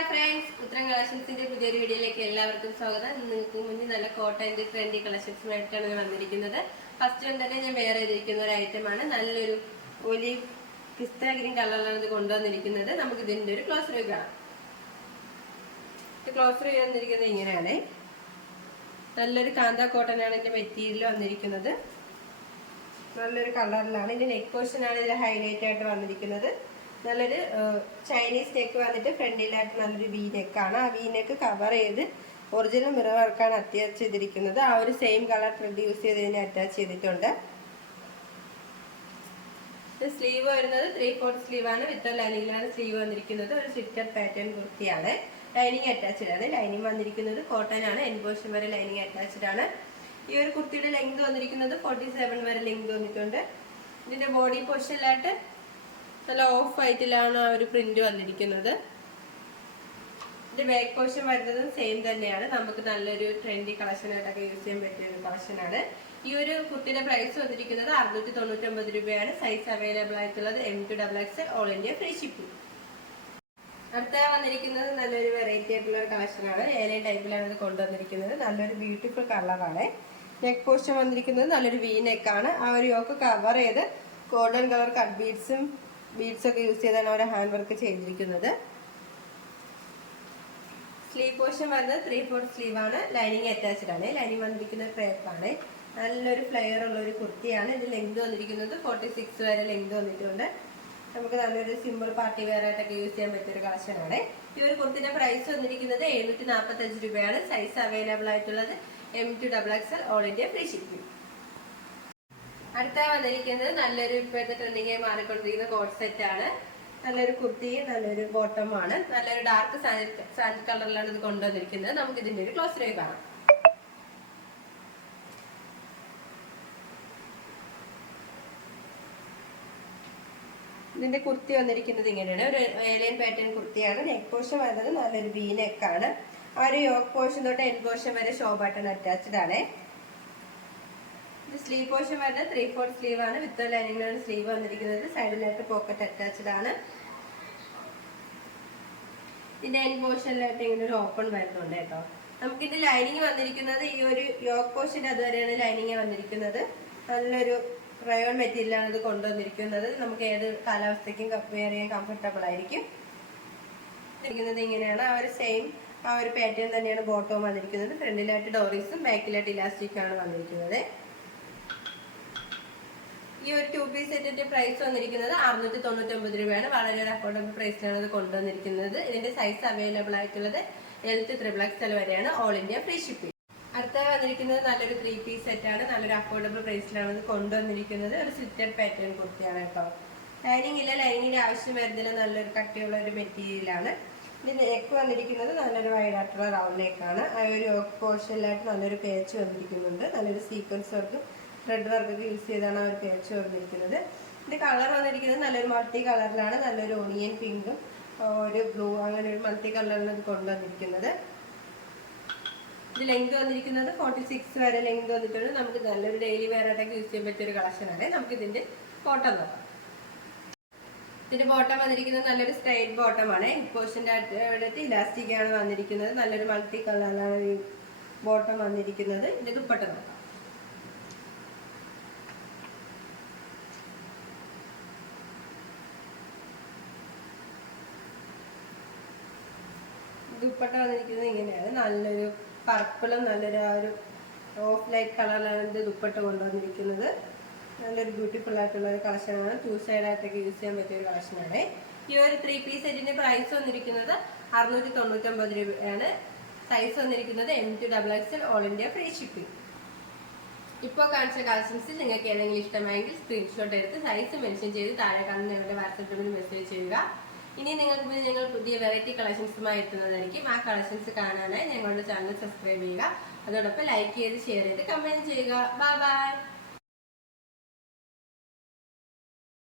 Hi friends, ഉത്തരം കളക്ഷൻസിന്റെ പുതിയൊരു വീഡിയോയിലേക്ക് എല്ലാവർക്കും സ്വാഗതം. നിങ്ങൾക്ക് മുന്നിൽ നല്ല കോട്ടന്റെ ട്രെൻഡി കളക്ഷൻസുമായിട്ടാണ് ഞാൻ വന്നിരിക്കുന്നത്. ഫസ്റ്റ് തന്നെ ഞാൻ വേറെ ചെയ്തിരിക്കുന്ന ഒരു ഐറ്റമാണ്. നല്ലൊരു ഒലിവ് പിസ്ത ഗ്രീൻ കളറിലാണ് ഇത് കൊണ്ടുവന്നിരിക്കുന്നത്. നമുക്ക് ഇതിന്റെ ഒരു ക്ലോസ് റിവ്യൂ കാണാം. ക്ലോസ് റിവ്യൂ വന്നിരിക്കുന്നത് ഇങ്ങനെയാണ്. നല്ലൊരു കാന്ത കോട്ടൺ ആണ് ഇതിന്റെ മെറ്റീരിയൽ വന്നിരിക്കുന്നത്. നല്ലൊരു കളറിലാണ്. ഇതിന്റെ നെക്ക് പോർഷൻ ആണ് ഇതിൽ ഹൈലൈറ്റ് ആയിട്ട് വന്നിരിക്കുന്നത്. നല്ലൊരു ചൈനീസ് നെക്ക് വന്നിട്ട് ഫ്രണ്ടിലായിട്ട് നല്ലൊരു വി നെക്കാണ്. ആ വി നെക്ക് കവർ ചെയ്ത് ഒറിജിനൽ മിറർ വർക്കാണ് അറ്റാച്ച് ചെയ്തിരിക്കുന്നത്. ആ ഒരു സെയിം കളർ ത്രെഡ് യൂസ് ചെയ്ത് ഇതിനെ അറ്റാച്ച് ചെയ്തിട്ടുണ്ട്. സ്ലീവ് വരുന്നത് 3/4 സ്ലീവാണ്. വിത്ത് ലൈനിങ്ങിലാണ് സ്ലീവ് വന്നിരിക്കുന്നത്. ഒരു സ്ലിറ്റഡ് പാറ്റേൺ കുർത്തിയാണ്. ലൈനിങ് അറ്റാച്ച്ഡ് ആണ്. ലൈനിങ് വന്നിരിക്കുന്നത് കോട്ടൺ ആണ്. എൻബോഷൻ വരെ ലൈനിങ് അറ്റാച്ച്ഡ് ആണ്. ഈ ഒരു കുർത്തിയുടെ ലെങ്ത് വന്നിരിക്കുന്നത് 47 വരെ ലെങ്ത് വന്നിട്ടുണ്ട്. ഇതിന്റെ ബോഡി പോർഷനിലായിട്ട് നല്ല ഓഫ് വൈറ്റിലാണ് ആ ഒരു പ്രിന്റ് വന്നിരിക്കുന്നത്. ഇതിന്റെ ബാക്ക് പോർഷൻ വരുന്നത് സെയിം തന്നെയാണ്. നമുക്ക് നല്ലൊരു ട്രെൻഡി കളക്ഷൻ ആയിട്ടൊക്കെ യൂസ് ചെയ്യാൻ പറ്റിയ ഒരു കളക്ഷനാണ്. ഈ ഒരു കുർത്തിയുടെ പ്രൈസ് വന്നിരിക്കുന്നത് 699 രൂപയാണ്. സൈസ് അവൈലബിൾ ആയിട്ടുള്ളത് M2XXL all India free shipping. അടുത്ത വന്നിരിക്കുന്നത് നല്ലൊരു വെറൈറ്റി ആയിട്ടുള്ള ഒരു കളക്ഷനാണ്. ഏലൈൻ ടൈപ്പിലാണ് ഇത് കൊണ്ടുവന്നിരിക്കുന്നത്. നല്ലൊരു ബ്യൂട്ടിഫുൾ കളറാണ്. നെക്ക് പോർഷൻ വന്നിരിക്കുന്നത് നല്ലൊരു വി നെക്കാണ്. ആ ഒരു യോക്ക് കവർ ചെയ്ത് ഗോൾഡൻ കളർ കട്ട് ബീഡ്സ് ഒക്കെ യൂസ് ചെയ്താണ് അവർ ഹാൻഡ് വർക്ക് ചെയ്തിരിക്കുന്നത്. സ്ലീവ് പോർഷൻ വരുന്നത് 3/4 സ്ലീവ് ആണ്. ലൈനിങ് അറ്റാച്ച്ഡ് ആണ്. ലൈനിങ് വന്നിരിക്കുന്നത് ക്രേപ്പാണ്. നല്ലൊരു ഫ്ലെയർ ഉള്ള ഒരു കുർത്തിയാണ്. ഇത് ലെങ്ത് വന്നിരിക്കുന്നത് 46 വരെ ലെങ്ത് വന്നിട്ടുണ്ട്. നമുക്ക് നല്ലൊരു സിമ്പിൾ പാർട്ടി വെയർ ആയിട്ടൊക്കെ യൂസ് ചെയ്യാൻ പറ്റിയൊരു കളക്ഷനാണ്. ഈ ഒരു കുർത്തിന്റെ പ്രൈസ് വന്നിരിക്കുന്നത് 745 രൂപയാണ്. സൈസ് അവൈലബിൾ ആയിട്ടുള്ളത് M2XXL all India free shipping. അടുത്ത വന്നിരിക്കുന്നത് നല്ലൊരു ഇപ്പോഴത്തെ ട്രെൻഡിങ് ആയി മാറിക്കൊണ്ടിരിക്കുന്ന കോട്ട് സെറ്റ് ആണ്. നല്ലൊരു കുർത്തിയും നല്ലൊരു ബോട്ടമാണ്. നല്ലൊരു ഡാർക്ക് സാൻഡ് കളറിലാണ് ഇത് കൊണ്ടുവന്നിരിക്കുന്നത്. നമുക്ക് ഇതിന്റെ ഒരു ക്ലോസ് റിവ്യൂ കാണാം. ഇതിന്റെ കുർത്തി വന്നിരിക്കുന്നത് ഇങ്ങനെയാണ്. ഒരു ഏലിയൻ പാറ്റേൺ കുർത്തിയാണ്. നെക്ക് പോർഷൻ വരുന്നത് നല്ലൊരു വി നെക്കാണ്. ആ ഒരു യോക്ക് പോർഷൻ തൊട്ട് എൻഡ് പോർഷൻ വരെ ഷോ ബട്ടൺ അറ്റാച്ച്ഡ് ആണ്. സ്ലീവ് പോർഷൻ വരുന്നത് 3/4 സ്ലീവ് ആണ്. വിത്ത് ലൈനിങ്ങിലാണ് സ്ലീവ് വന്നിരിക്കുന്നത്. സൈഡിലായിട്ട് പോക്കറ്റ് അറ്റാച്ച്ഡ് ആണ്. ഇതിന്റെ എൻഡ് പോർഷനിലായിട്ട് ഇങ്ങനെ ഒരു ഓപ്പൺ വരുന്നുണ്ട് കേട്ടോ. നമുക്കിത് ലൈനിങ് വന്നിരിക്കുന്നത് ഈ ഒരു യോക്ക് പോർഷൻ അതുവരെയാണ് ലൈനിങ് വന്നിരിക്കുന്നത്. നല്ലൊരു റയോൺ മെറ്റീരിയലാണ് ഇത് കൊണ്ടുവന്നിരിക്കുന്നത്. നമുക്ക് ഏത് കാലാവസ്ഥയ്ക്കും വെയർ ചെയ്യാൻ കംഫർട്ടബിൾ ആയിരിക്കും. ഇങ്ങനെയാണ്. ആ ഒരു സെയിം ആ ഒരു പാറ്റേൺ തന്നെയാണ് ബോട്ടവും വന്നിരിക്കുന്നത്. ഫ്രണ്ടിലായിട്ട് ഡോറീസും ബാക്കിലായിട്ട് ഇലാസ്റ്റിക് ആണ് വന്നിരിക്കുന്നത്. ഈ ഒരു 2 പീസ് സെറ്റിന്റെ പ്രൈസ് വന്നിരിക്കുന്നത് 699 രൂപയാണ്. വളരെ അഫോർഡബിൾ പ്രൈസിലാണ് ഇത് കൊണ്ടുവന്നിരിക്കുന്നത്. ഇതിന്റെ സൈസ് അവൈലബിൾ ആയിട്ടുള്ളത് L2XXL വരെയാണ്. All India free shipping. അടുത്ത വന്നിരിക്കുന്നത് നല്ലൊരു 3 പീസ് സെറ്റാണ്. നല്ലൊരു അഫോർഡബിൾ പ്രൈസിലാണ് ഇത് കൊണ്ടുവന്നിരിക്കുന്നത്. ഒരു സ്ലിറ്റഡ് പാറ്റേൺ കുർത്തിയാണ് കേട്ടോ. ലൈനിങ് ഇല്ല. ലൈനിങ്ങിന്റെ ആവശ്യം വരുന്നില്ല. നല്ലൊരു കട്ടിയുള്ള ഒരു മെറ്റീരിയലാണ്. ഇതിന്റെ നെക്ക് വന്നിരിക്കുന്നത് നല്ലൊരു വൈഡായിട്ടുള്ള റൗണ്ട് നെക്കാണ്. ആ ഒരു യോക്ക് പോർഷനിലായിട്ട് നല്ലൊരു പേച്ച് വന്നിരിക്കുന്നുണ്ട്. നല്ലൊരു സീക്വൻസ് വർക്കും ത്രെഡ് വർക്കൊക്കെ യൂസ് ചെയ്താണ് ആ ഒരു പേച്ച് വന്നിരിക്കുന്നത്. ഇതിന്റെ കളർ വന്നിരിക്കുന്നത് നല്ലൊരു മൾട്ടി കളറിലാണ്. നല്ലൊരു ഓണിയൻ പിങ്കും ഒരു ബ്ലൂ അങ്ങനെ ഒരു മൾട്ടി കളറിലാണ് ഇത് കൊണ്ടുവന്നിരിക്കുന്നത്. ഇത് ലെങ്ത് വന്നിരിക്കുന്നത് 46 വരെ ലെങ്ത് വന്നിട്ടുണ്ട്. നമുക്ക് നല്ലൊരു ഡെയിലി വെയർ ആയിട്ടൊക്കെ യൂസ് ചെയ്യാൻ പറ്റിയ ഒരു കളക്ഷനാണ്. നമുക്ക് ഇതിന്റെ ബോട്ടം നോക്കാം. ഇതിന്റെ ബോട്ടം വന്നിരിക്കുന്നത് നല്ലൊരു സ്ട്രൈറ്റ് ബോട്ടമാണ്. പോർഷന്റെ അടുത്ത് ഇലാസ്റ്റിക് ആണ് വന്നിരിക്കുന്നത്. നല്ലൊരു മൾട്ടി കളറിലാണ് ഈ ബോട്ടം വന്നിരിക്കുന്നത്. ഇതിന്റെ ദുപ്പട്ട നോക്കാം. ദുപ്പട്ട വന്നിരിക്കുന്നത് ഇങ്ങനെയാണ്. നല്ലൊരു പർപ്പിളും നല്ലൊരു ആ ഒരു ഓഫ് ലൈറ്റ് കളറിലാണ് ഇത് ദുപ്പട്ട കൊണ്ടുവന്നിരിക്കുന്നത്. നല്ലൊരു ബ്യൂട്ടിഫുൾ ആയിട്ടുള്ള ഒരു കളക്ഷനാണ്. 2 സൈഡ് ആയിട്ടൊക്കെ യൂസ് ചെയ്യാൻ പറ്റിയ ഒരു കളക്ഷനാണ്. ഈ ഒരു 3 പീസ് സെറ്റിന്റെ പ്രൈസ് വന്നിരിക്കുന്നത് 699 രൂപയാണ്. സൈസ് വന്നിരിക്കുന്നത് M2XXL all India free shipping. ഇപ്പോൾ കാണിച്ച കളക്ഷൻസിൽ നിങ്ങൾക്ക് ഏതെങ്കിലും ഇഷ്ടമായെങ്കിൽ സ്ക്രീൻഷോട്ട് എടുത്ത് സൈസ് മെൻഷൻ ചെയ്ത് താഴെ കാണുന്ന ഞങ്ങളുടെ വാട്സാപ്പ് നമ്പറിൽ മെസ്സേജ് ചെയ്യുക. ഇനി ഞങ്ങൾ പുതിയ വെറൈറ്റി കളക്ഷൻസുമായി എത്തുന്നതായിരിക്കും. ആ കളക്ഷൻസ് കാണാനായി ഞങ്ങളുടെ ചാനൽ സബ്സ്ക്രൈബ് ചെയ്യുക. അതോടൊപ്പം ലൈക്ക് ചെയ്ത് ഷെയർ ചെയ്ത് കമന്റ് ചെയ്യുക. Bye bye.